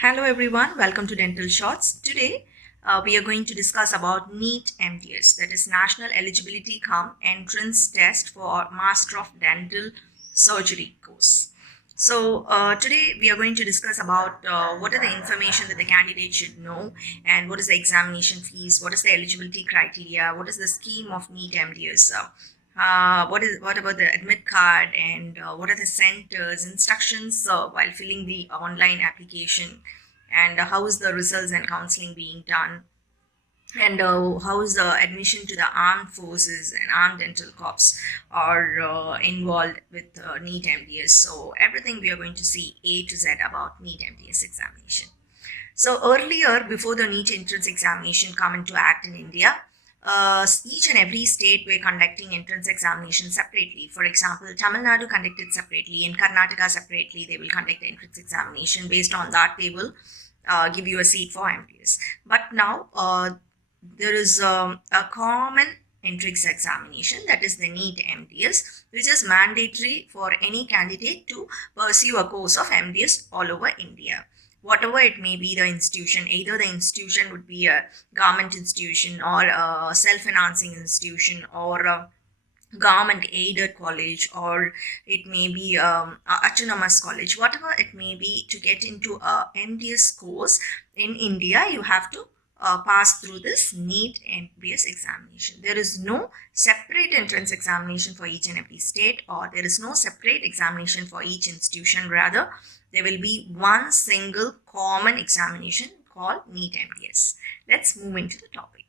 Hello everyone, welcome to Dental Shots. Today we are going to discuss about NEET MTS, that is National Eligibility Cum Entrance Test for Master of Dental Surgery course. So today we are going to discuss about what are the information that the candidate should know, and what is the examination fees, what is the eligibility criteria, what is the scheme of NEET MTS, what about the admit card, and what are the centers instructions while filling the online application, and how is the results and counseling being done, and how is the admission to the armed forces and armed dental corps are involved with NEET MTS. So everything we are going to see A to Z about NEET MTS examination. So earlier, before the NEET entrance examination come into act in India, each and every state were conducting entrance examination separately. For example, Tamil Nadu conducted separately, in Karnataka separately, they will conduct the entrance examination. Based on that, they will give you a seat for MTS. But now there is a common entrance examination, that is the NEET MTS, which is mandatory for any candidate to pursue a course of MTS all over India. Whatever it may be, the institution, either the institution would be a government institution or a self-financing institution or a government aided college, or it may be autonomous college, whatever it may be. To get into a MTS course in India, you have to pass through this NEET MTS examination. There is no separate entrance examination for each and every state, or there is no separate examination for each institution. Rather, there will be one single common examination called NEET MTS. Let's move into the topic.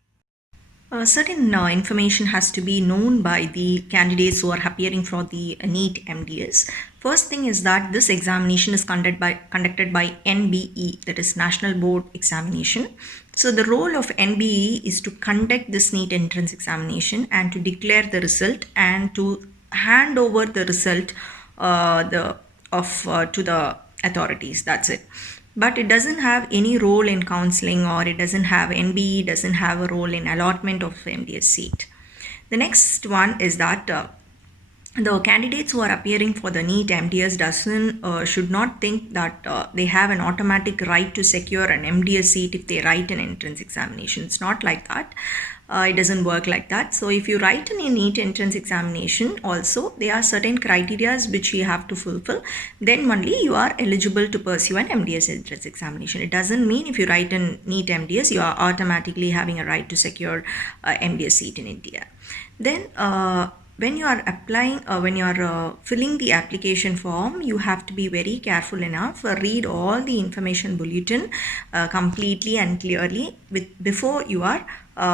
Certain information has to be known by the candidates who are appearing for the NEET MTS. First thing is that this examination is conducted by NBE, that is National Board Examination. So the role of NBE is to conduct this NEET entrance examination and to declare the result and to hand over the result to the authorities. That's it. But it doesn't have any role in counseling, or it doesn't have, NBE doesn't have a role in allotment of MTS seat. The next one is that the candidates who are appearing for the NEET MTS should not think that they have an automatic right to secure an MTS seat if they write an entrance examination. It's not like that. It doesn't work like that. So if you write in a NEET entrance examination, also there are certain criteria which you have to fulfill. Then only you are eligible to pursue an MTS entrance examination. It doesn't mean if you write in NEET MTS, you are automatically having a right to secure MTS seat in India. Then when you are applying, when you are filling the application form, you have to be very careful enough. Read all the information bulletin completely and clearly before you are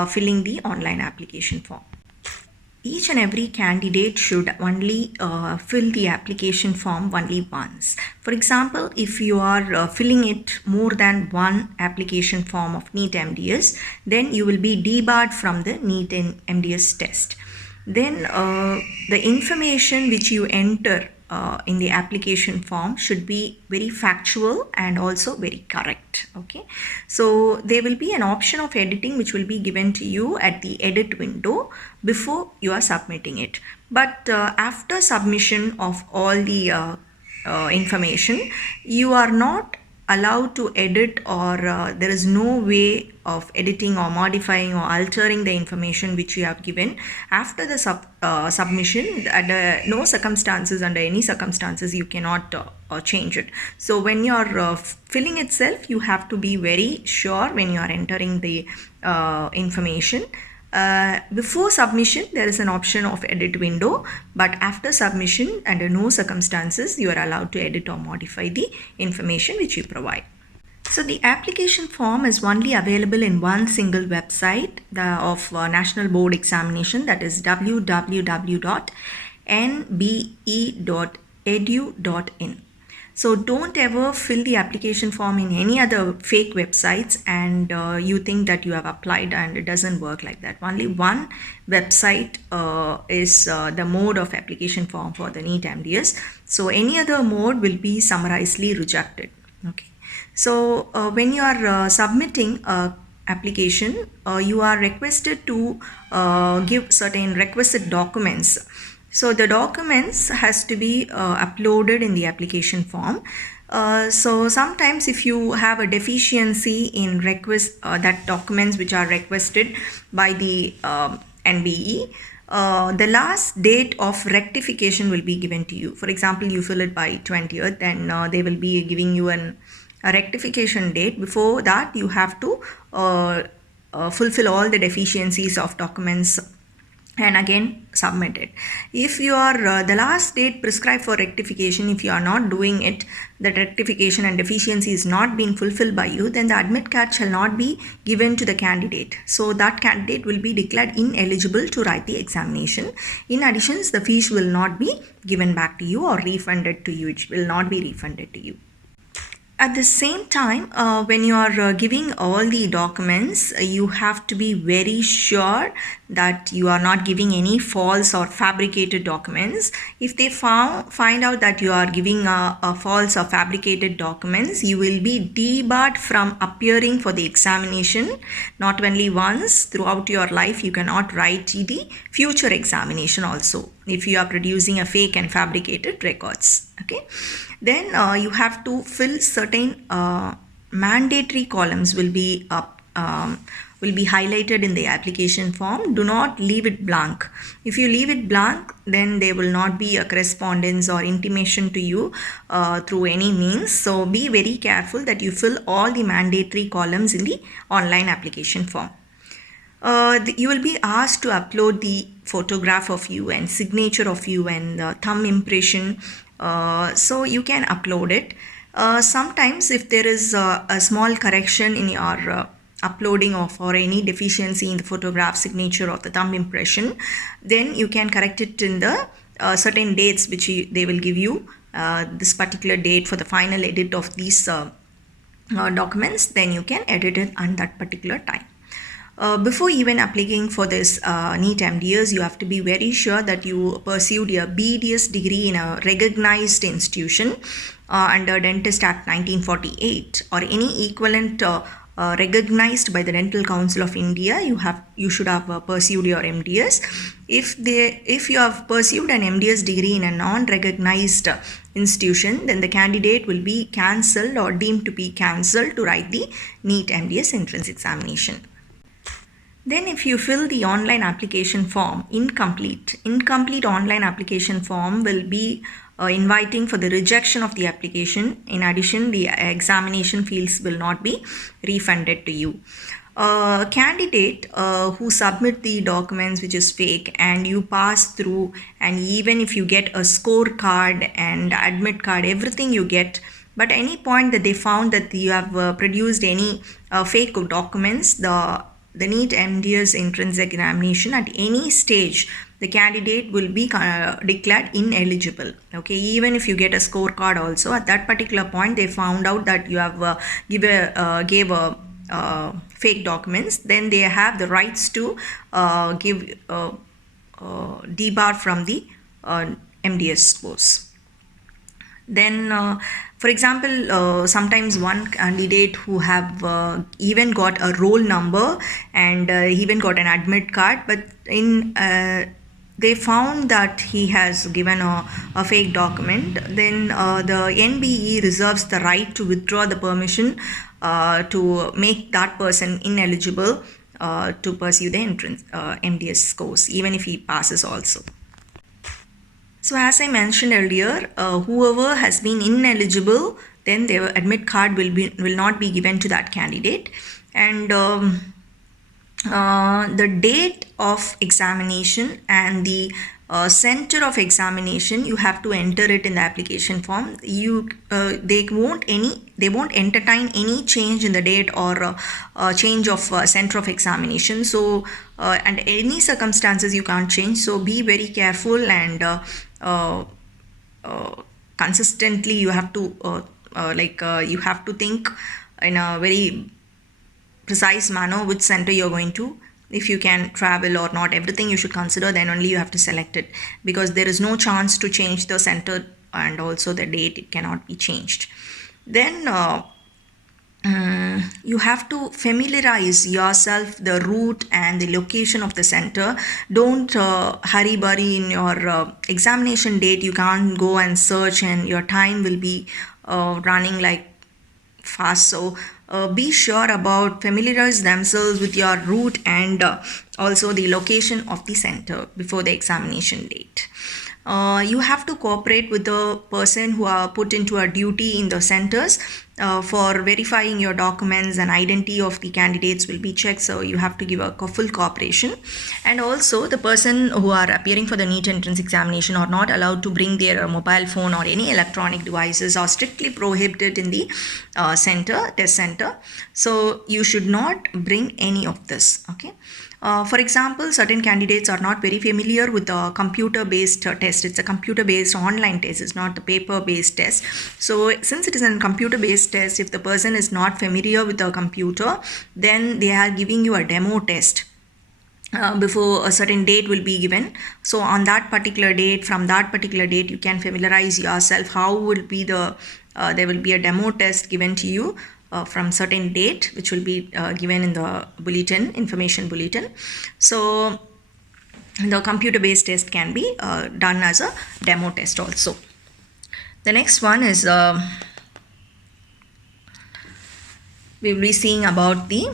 filling the online application form. Each and every candidate should only fill the application form only once. For example, if you are filling it more than one application form of NEET MTS, then you will be debarred from the NEET MTS test. Then the information which you enter in the application form should be very factual and also very correct. Okay, so there will be an option of editing which will be given to you at the edit window before you are submitting it. But after submission of all the information, you are not allowed to edit, or there is no way of editing or modifying or altering the information which you have given after the submission. Under no circumstances, under any circumstances, you cannot change it. So when you are filling itself, you have to be very sure when you are entering the information. Before submission, there is an option of edit window, but after submission, under no circumstances, you are allowed to edit or modify the information which you provide. So the application form is only available in one single website of National Board Examination, that is www.nbe.edu.in. So don't ever fill the application form in any other fake websites and you think that you have applied, and it doesn't work like that. Only one website is the mode of application form for the NEET MTS. So any other mode will be summarizedly rejected. Okay. So when you are submitting a application, you are requested to give certain requisite documents. So the documents has to be uploaded in the application form. So sometimes if you have a deficiency in that documents which are requested by the NBE, the last date of rectification will be given to you. For example, you fill it by 20th, then they will be giving you a rectification date. Before that, you have to fulfill all the deficiencies of documents and again submit it. If you are the last date prescribed for rectification, if you are not doing it, the rectification and deficiency is not being fulfilled by you, then the admit card shall not be given to the candidate. So that candidate will be declared ineligible to write the examination. In addition, the fees will not be given back to you or refunded to you. It will not be refunded to you. At the same time, when you are giving all the documents, you have to be very sure that you are not giving any false or fabricated documents. If they find out that you are giving a false or fabricated documents, you will be debarred from appearing for the examination. Not only once, throughout your life, you cannot write the future examination also if you are producing a fake and fabricated records. Okay. Then you have to fill certain mandatory columns will be highlighted in the application form. Do not leave it blank. If you leave it blank, then there will not be a correspondence or intimation to you through any means. So be very careful that you fill all the mandatory columns in the online application form. You will be asked to upload the photograph of you and signature of you and thumb impression. So you can upload it. Sometimes if there is a small correction in your uploading of or any deficiency in the photograph, signature or the thumb impression, then you can correct it in the certain dates which they will give you this particular date for the final edit of these documents. Then you can edit it on that particular time. Before even applying for this NEET MDS, you have to be very sure that you pursued your BDS degree in a recognized institution under Dentist Act 1948 or any equivalent recognized by the Dental Council of India. You should have pursued your MDS. If you have pursued an MDS degree in a non-recognized institution, then the candidate will be cancelled or deemed to be cancelled to write the NEET MDS entrance examination. Then if you fill the online application form incomplete online application form will be inviting for the rejection of the application. In addition, the examination fees will not be refunded to you. Candidate who submit the documents which is fake and you pass through, and even if you get a scorecard and admit card, everything you get, but any point that they found that you have produced any fake documents, the NEET MDS entrance examination at any stage, the candidate will be declared ineligible. Okay, even if you get a scorecard also, at that particular point they found out that you have gave a fake documents, then they have the rights to give debar from the MDS course. Then for example, sometimes one candidate who have even got a roll number and even got an admit card, but in they found that he has given a fake document, then the NBE reserves the right to withdraw the permission to make that person ineligible to pursue the entrance MDS course, even if he passes also. So as I mentioned earlier, whoever has been ineligible, then their admit card will not be given to that candidate. And the date of examination and the center of examination, you have to enter it in the application form. They won't entertain any change in the date or change of center of examination. So and any circumstances you can't change. So be very careful and consistently you have to you have to think in a very precise manner which center you're going to. If you can travel or not, everything you should consider, then only you have to select it, because there is no chance to change the center and also the date, it cannot be changed. Then you have to familiarize yourself the route and the location of the center. Don't hurry in your examination date. You can't go and search and your time will be running like fast. So be sure about familiarize themselves with your route and also the location of the center before the examination date. You have to cooperate with the person who are put into a duty in the centers for verifying your documents, and identity of the candidates will be checked, so you have to give a full cooperation. And also the person who are appearing for the NEET entrance examination are not allowed to bring their mobile phone or any electronic devices, are strictly prohibited in the test center. So you should not bring any of this. Okay. For example, certain candidates are not very familiar with the computer-based test. It's a computer-based online test. It's not the paper-based test. So since it is a computer-based test, if the person is not familiar with the computer, then they are giving you a demo test. Before a certain date will be given. So on that particular date, from that particular date, you can familiarize yourself how will be the, there will be a demo test given to you from certain date, which will be given in the bulletin, information bulletin. So the computer-based test can be done as a demo test also. The next one is we will be seeing about the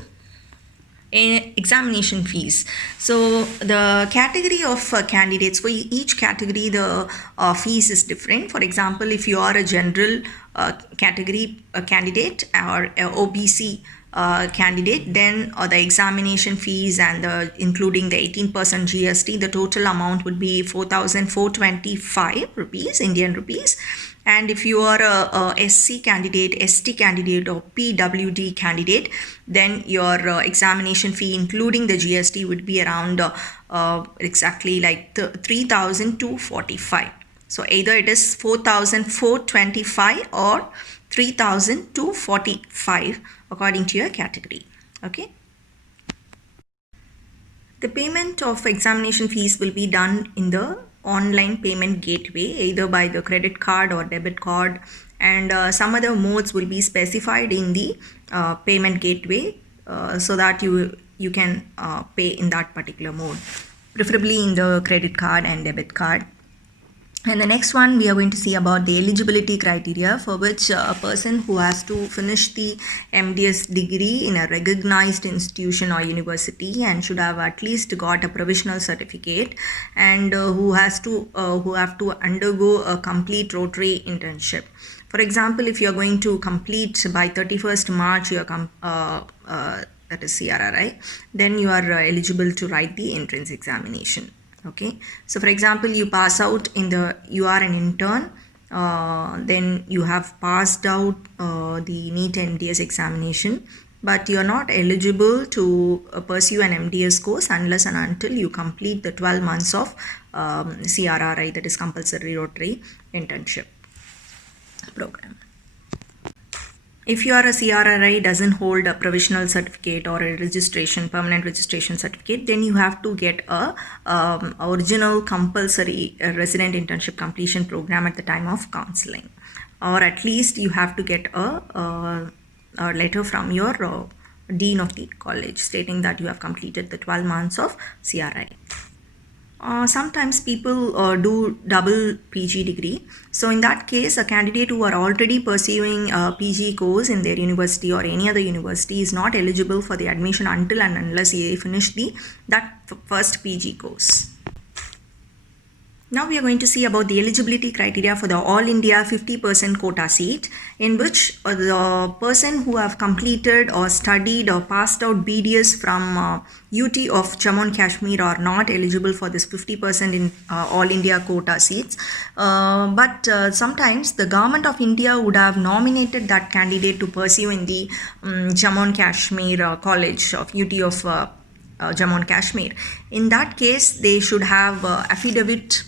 examination fees. So the category of candidates, for each category the fees is different. For example, if you are a general category candidate or OBC candidate, then the examination fees and including the 18% GST, the total amount would be 4,425 rupees, Indian rupees. And if you are a SC candidate, ST candidate or PWD candidate, then your examination fee including the GST would be around exactly like 3,245. So either it is 4,425 or 3,245 according to your category. Okay. The payment of examination fees will be done in the online payment gateway, either by the credit card or debit card, and some other modes will be specified in the payment gateway so that you can pay in that particular mode, preferably in the credit card and debit card. And the next one, we are going to see about the eligibility criteria, for which a person who has to finish the MDS degree in a recognized institution or university and should have at least got a provisional certificate, and who have to undergo a complete rotary internship. For example, if you are going to complete by 31st March your that is CRRI, then you are eligible to write the entrance examination. Okay, so for example, you pass out you are an intern, then you have passed out the NEET MDS examination, but you are not eligible to pursue an MDS course unless and until you complete the 12 months of CRRI, that is compulsory rotary internship program. If you are a CRRI doesn't hold a provisional certificate or a permanent registration certificate, then you have to get a original compulsory resident internship completion program at the time of counseling, or at least you have to get a letter from your dean of the college stating that you have completed the 12 months of CRI. Sometimes people do double PG degree. So in that case, a candidate who are already pursuing a PG course in their university or any other university is not eligible for the admission until and unless they finish that first PG course. Now we are going to see about the eligibility criteria for the All India 50% quota seat, in which the person who have completed or studied or passed out BDS from UT of Jammu and Kashmir are not eligible for this 50% in All India quota seats. But sometimes the government of India would have nominated that candidate to pursue in the Jammu and Kashmir College of UT of Jammu and Kashmir. In that case, they should have affidavit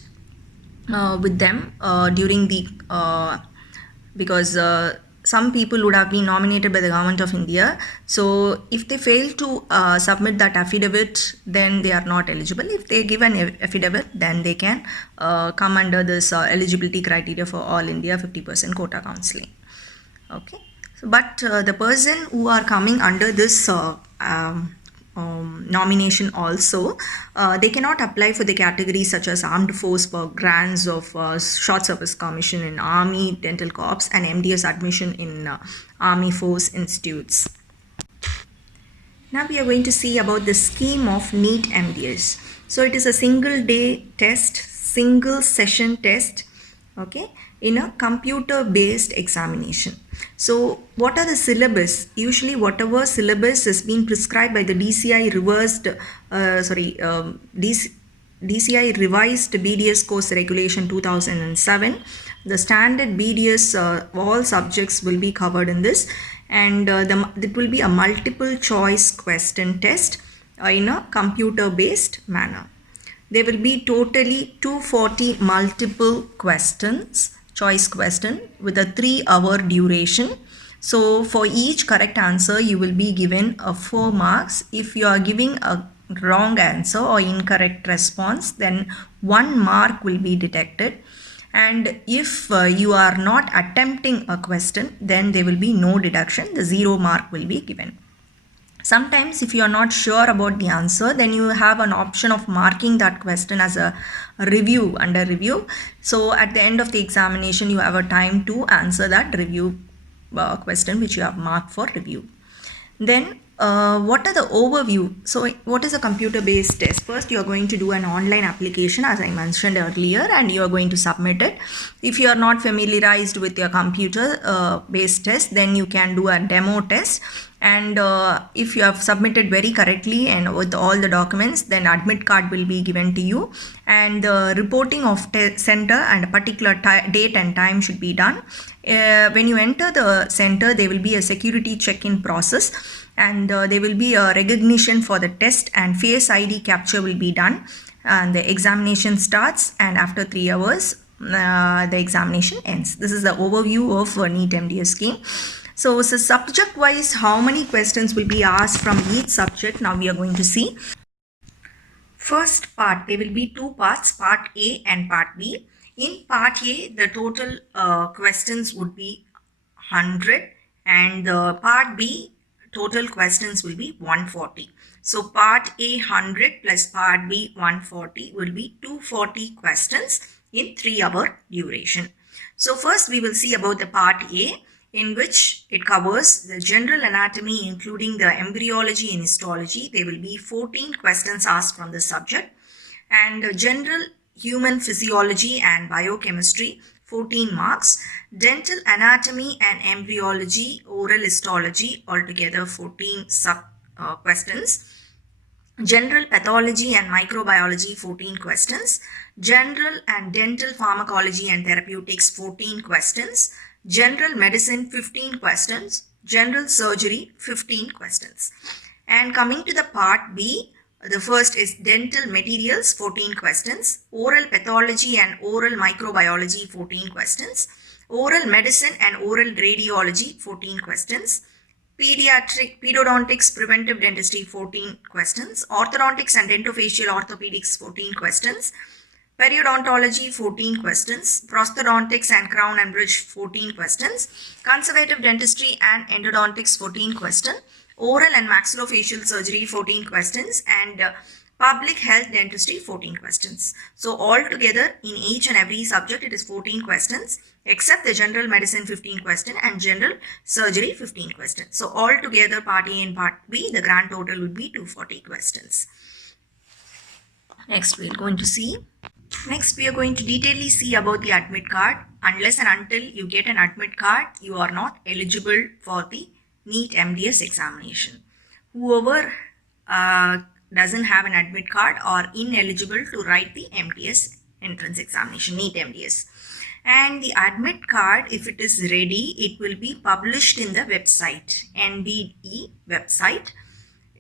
with them during the because some people would have been nominated by the government of India. So if they fail to submit that affidavit, then they are not eligible. If they give an affidavit, then they can come under this eligibility criteria for All India 50% quota counseling. Okay, so, but the person who are coming under this nomination also, they cannot apply for the categories such as armed force for grants of short service commission in Army Dental Corps and MDS admission in Army Force Institutes. Now we are going to see about the scheme of NEET MDS. So it is a single day test, single session test, okay, in a computer based examination. So what are the syllabus? Usually whatever syllabus is being prescribed by the DCI DCI revised BDS course regulation 2007. The standard BDS all subjects will be covered in this, and it will be a multiple choice question test in a computer based manner. There will be totally 240 multiple questions, choice question with a 3-hour duration. So for each correct answer, you will be given 4 marks. If you are giving a wrong answer or incorrect response, then 1 mark will be deducted. And if you are not attempting a question, then there will be no deduction. The 0 mark will be given. Sometimes if you are not sure about the answer, then you have an option of marking that question as a review, under review. So at the end of the examination, you have a time to answer that review question which you have marked for review. Then what are the overview? So what is a computer based test? First you are going to do an online application as I mentioned earlier, and you are going to submit it. If you are not familiarized with your computer based test, then you can do a demo test, and if you have submitted very correctly and with all the documents, then admit card will be given to you, and the reporting of center and a particular date and time should be done. When you enter the center, there will be a security check-in process, and there will be a recognition for the test, and face ID capture will be done, and the examination starts, and after 3 hours the examination ends. This is the overview of NEET MDS scheme. So subject wise, how many questions will be asked from each subject? Now we are going to see. First part, there will be 2 parts, part A and part B. In part A, the total questions would be 100, and part B, total questions will be 140. So part A 100 plus part B 140 will be 240 questions in 3-hour duration. So first we will see about the part A, in which it covers the general anatomy including the embryology and histology. There will be 14 questions asked from the subject, and general human physiology and biochemistry 14 marks, dental anatomy and embryology, oral histology altogether 14 questions, general pathology and microbiology 14 questions, general and dental pharmacology and therapeutics 14 questions, general medicine 15 questions, general surgery 15 questions. And coming to the part B, the first is dental materials 14 questions, oral pathology and oral microbiology 14 questions, oral medicine and oral radiology 14 questions, pedodontics preventive dentistry 14 questions, orthodontics and dentofacial orthopedics 14 questions, periodontology 14 questions, prosthodontics and crown and bridge 14 questions, conservative dentistry and endodontics 14 questions, oral and maxillofacial surgery 14 questions, and public health dentistry 14 questions. So altogether in each and every subject it is 14 questions, except the general medicine 15 question and general surgery 15 questions. So altogether part A and part B, the grand total would be 240 questions. Next we are going to see. Next we are going to detailedly see about the admit card. Unless and until you get an admit card, you are not eligible for the NEET MDS examination. Whoever doesn't have an admit card are ineligible to write the MDS entrance examination, NEET MDS. And the admit card, if it is ready, it will be published in the website, NBE website.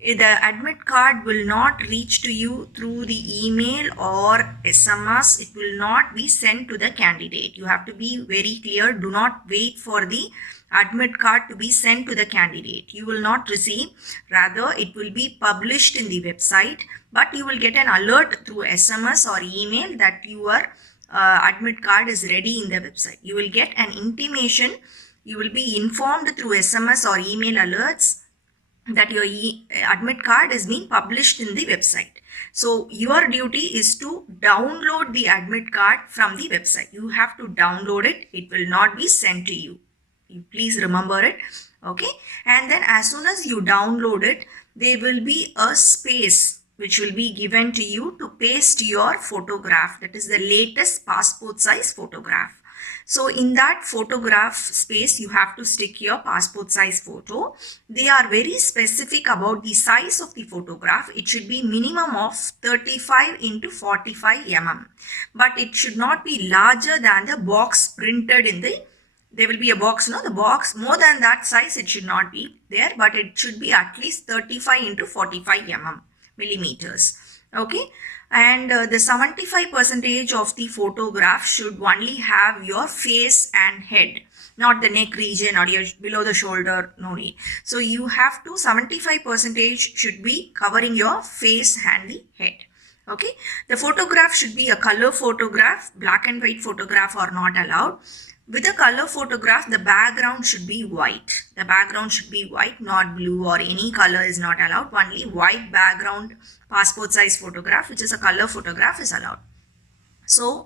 The admit card will not reach to you through the email or SMS. It will not be sent to the candidate. You have to be very clear. Do not wait for the admit card to be sent to the candidate. You will not receive. Rather, it will be published in the website, but you will get an alert through SMS or email that your admit card is ready in the website. You will get an intimation. You will be informed through SMS or email alerts that your admit card is being published in the website. So your duty is to download the admit card from the website. You have to download it. It will not be sent to you. You please remember it. Okay. And then as soon as you download it, there will be a space which will be given to you to paste your photograph. That is the latest passport size photograph. So in that photograph space, you have to stick your passport size photo. They are very specific about the size of the photograph. It should be minimum of 35 into 45 mm. But it should not be larger than the box printed in the, there will be a box, no? The box, more than that size, it should not be there, but it should be at least 35 into 45 millimeters. Okay. And the 75% of the photograph should only have your face and head, not the neck region or your below the shoulder, no need. So you have to, 75% should be covering your face and the head. Okay. The photograph should be a color photograph. Black and white photograph are not allowed. With a color photograph, the background should be white. The background should be white, not blue, or any color is not allowed. Only white background passport size photograph, which is a color photograph, is allowed. So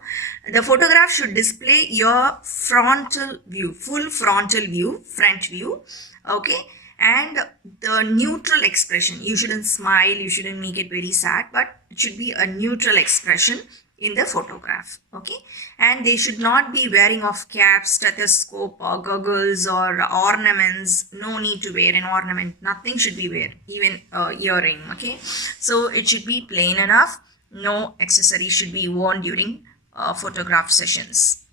the photograph should display your frontal view, full frontal view, front view. Okay. And the neutral expression. You shouldn't smile, you shouldn't make it very sad, but it should be a neutral expression in the photograph. Okay. And they should not be wearing of caps, stethoscope, or goggles, or ornaments. No need to wear an ornament. Nothing should be wear, even earring. Okay. So it should be plain enough. No accessories should be worn during photograph sessions.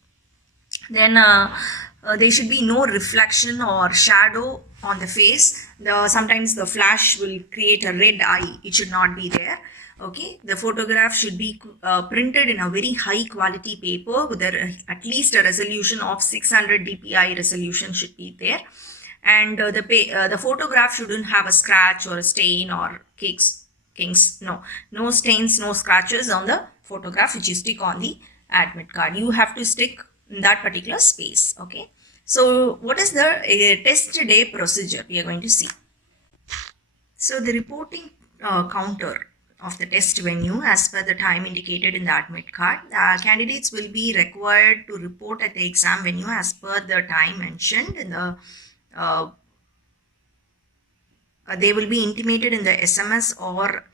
Then there should be no reflection or shadow on the face. Sometimes the flash will create a red eye. It should not be there. Okay, the photograph should be printed in a very high quality paper with at least a resolution of 600 dpi resolution should be there. And the photograph shouldn't have a scratch or a stain or kinks. No stains, no scratches on the photograph which you stick on the admit card. You have to stick in that particular space. Okay. So what is the test day procedure we are going to see? So the reporting counter of the test venue as per the time indicated in the admit card. The candidates will be required to report at the exam venue as per the time mentioned in the they will be intimated in the SMS or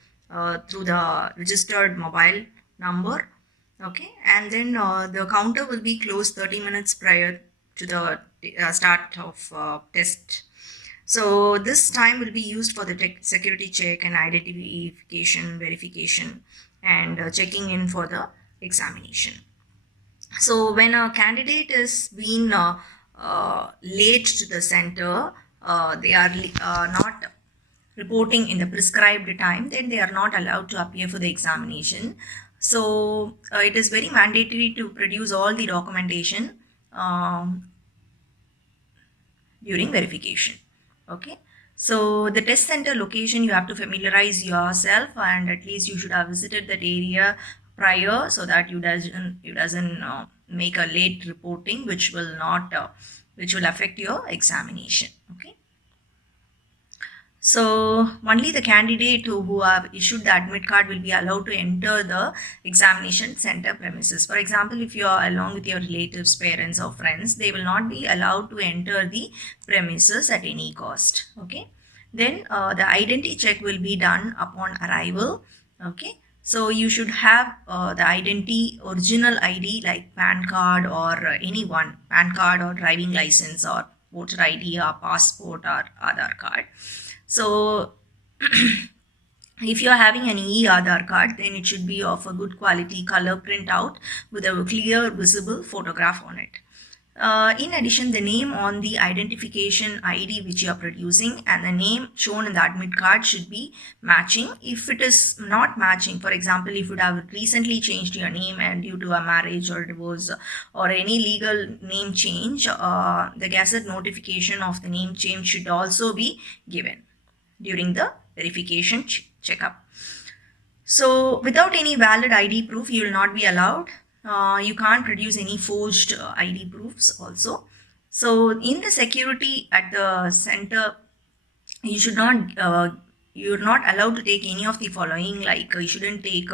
through the registered mobile number. Okay, and then the counter will be closed 30 minutes prior to the start of test. So this time will be used for the security check and identification, verification, and checking in for the examination. So when a candidate is being late to the center, they are not reporting in the prescribed time, then they are not allowed to appear for the examination. So it is very mandatory to produce all the documentation during verification. Okay. So the test center location, you have to familiarize yourself, and at least you should have visited that area prior so that you doesn't make a late reporting which will affect your examination. Okay. So only the candidate who have issued the admit card will be allowed to enter the examination center premises. For example, if you are along with your relatives, parents, or friends, they will not be allowed to enter the premises at any cost. Okay. Then the identity check will be done upon arrival. Okay. So you should have the original ID like PAN card or PAN card or driving license or voter ID or passport or Aadhaar card. So if you are having an e-Aadhaar card, then it should be of a good quality color printout with a clear visible photograph on it. In addition, the name on the identification ID which you are producing and the name shown in the admit card should be matching. If it is not matching, for example, if you have recently changed your name and due to a marriage or divorce or any legal name change, the Gazette notification of the name change should also be given during the verification checkup. So without any valid ID proof, you will not be allowed. You can't produce any forged ID proofs also. So in the security at the center you should not you're not allowed to take any of the following, like you shouldn't take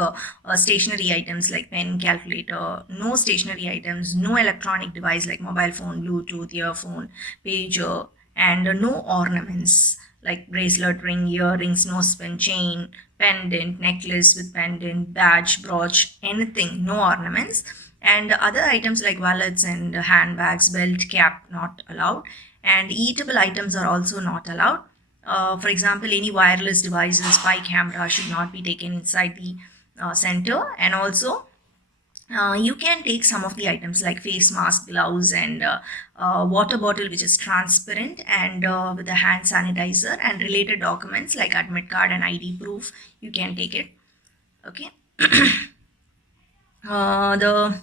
stationary items like pen, calculator, no stationary items, no electronic device like mobile phone, bluetooth, earphone, pager, and no ornaments like bracelet, ring, earrings, nose pin, chain, pendant, necklace with pendant, badge, brooch, anything, no ornaments. And other items like wallets and handbags, belt, cap, not allowed. And eatable items are also not allowed. For example, any wireless devices, spy camera should not be taken inside the center. And also, you can take some of the items like face mask, gloves, and water bottle which is transparent, and with the hand sanitizer and related documents like admit card and ID proof. You can take it. Okay. The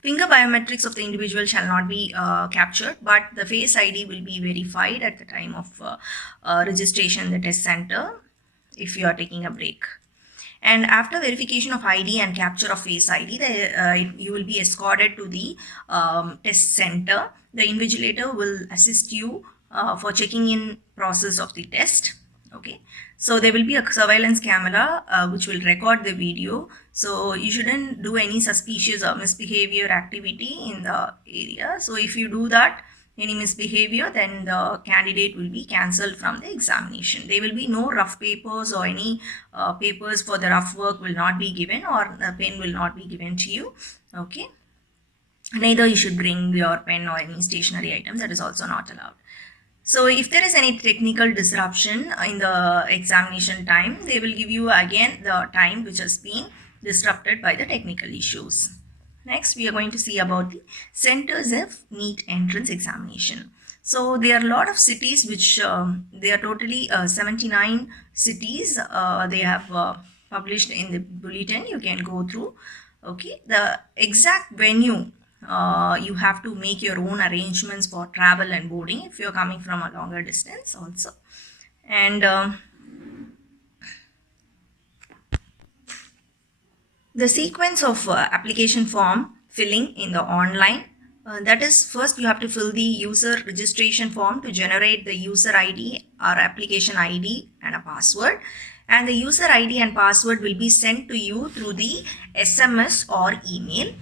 finger biometrics of the individual shall not be captured, but the face ID will be verified at the time of registration in the test center if you are taking a break. And after verification of ID and capture of face ID, you will be escorted to the test center. The invigilator will assist you for checking in process of the test. Okay, so there will be a surveillance camera which will record the video. So you shouldn't do any suspicious or misbehavior activity in the area. So if you do that, any misbehavior, then the candidate will be cancelled from the examination. There will be no rough papers or any papers for the rough work will not be given, or the pen will not be given to you. Okay. Neither you should bring your pen or any stationary items. That is also not allowed. So if there is any technical disruption in the examination time, they will give you again the time which has been disrupted by the technical issues. Next, we are going to see about the centers of NEET entrance examination. So there are a lot of cities which they are totally 79 cities they have published in the bulletin. You can go through. Okay, the exact venue you have to make your own arrangements for travel and boarding if you're coming from a longer distance also. And the sequence of application form filling in the online, that is, first you have to fill the user registration form to generate the user ID or application ID and a password, and the user ID and password will be sent to you through the SMS or email.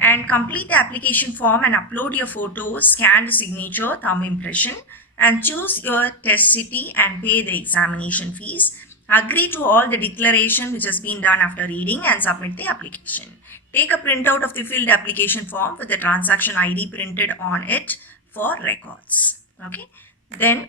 And complete the application form and upload your photo, scanned signature, thumb impression, and choose your test city and pay the examination fees. Agree to all the declaration which has been done after reading and submit the application. Take a printout of the filled application form with the transaction ID printed on it for records. Okay. Then,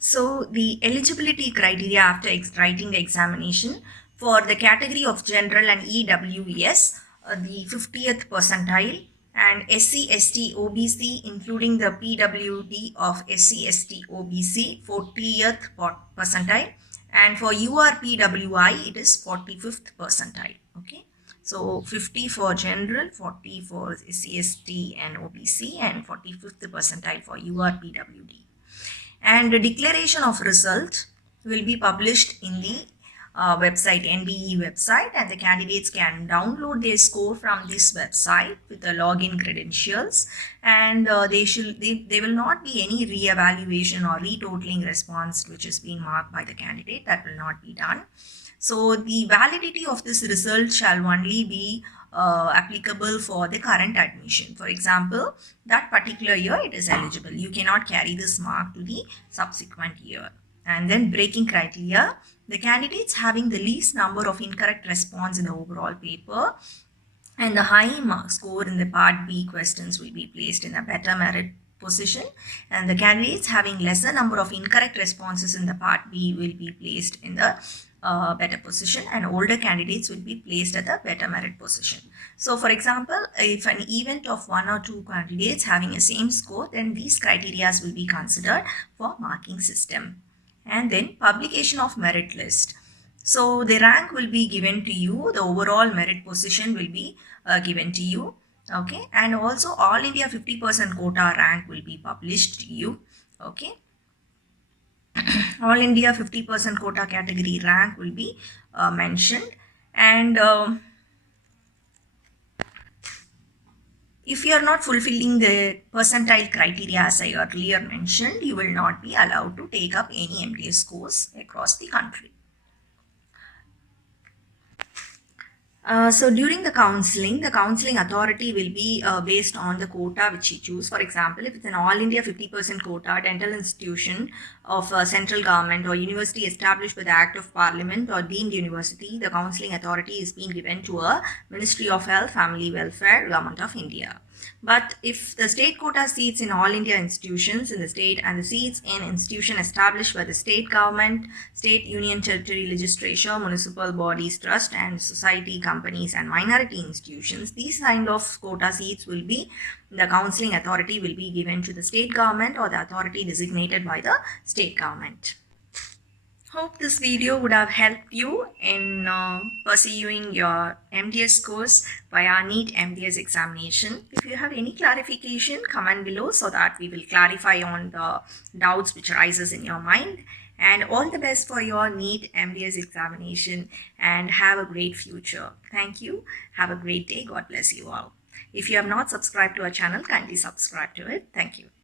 so the eligibility criteria after writing the examination for the category of general and EWS, the 50th percentile, and SC/ST OBC including the PWD of SC/ST OBC 40th percentile, and for URPWI it is 45th percentile. Okay, so 50 for general, 40 for SC/ST and OBC, and 45th percentile for URPWD. And the declaration of result will be published in the website, NBE website, and the candidates can download their score from this website with the login credentials, and there will not be any re-evaluation or retotaling response which is being marked by the candidate. That will not be done. So the validity of this result shall only be applicable for the current admission. For example, that particular year it is eligible. You cannot carry this mark to the subsequent year. And then breaking criteria, the candidates having the least number of incorrect response in the overall paper and the high mark score in the part B questions will be placed in a better merit position, and the candidates having lesser number of incorrect responses in the part B will be placed in the better position, and older candidates will be placed at the better merit position. So for example, if an event of 1 or 2 candidates having a same score, then these criteria will be considered for marking system. And then publication of merit list. So the rank will be given to you, the overall merit position will be given to you. Okay, and also All India 50% quota rank will be published to you. Okay, All India 50% quota category rank will be mentioned. And If you are not fulfilling the percentile criteria as I earlier mentioned, you will not be allowed to take up any MTS course across the country. So during the counseling authority will be based on the quota which you choose. For example, if it's an all India 50% quota, dental institution of central government or university established by the Act of Parliament or deemed university, the counseling authority is being given to a Ministry of Health, Family Welfare, Government of India. But if the state quota seats in all India institutions in the state and the seats in institution established by the state government, state union territory legislature, municipal bodies, trust and society, companies and minority institutions, these kind of quota seats will be, the counseling authority will be given to the state government or the authority designated by the state government. Hope this video would have helped you in pursuing your MDS course via NEET MDS examination. If you have any clarification, comment below so that we will clarify on the doubts which arises in your mind. And all the best for your NEET MDS examination and have a great future. Thank you. Have a great day. God bless you all. If you have not subscribed to our channel, kindly subscribe to it. Thank you.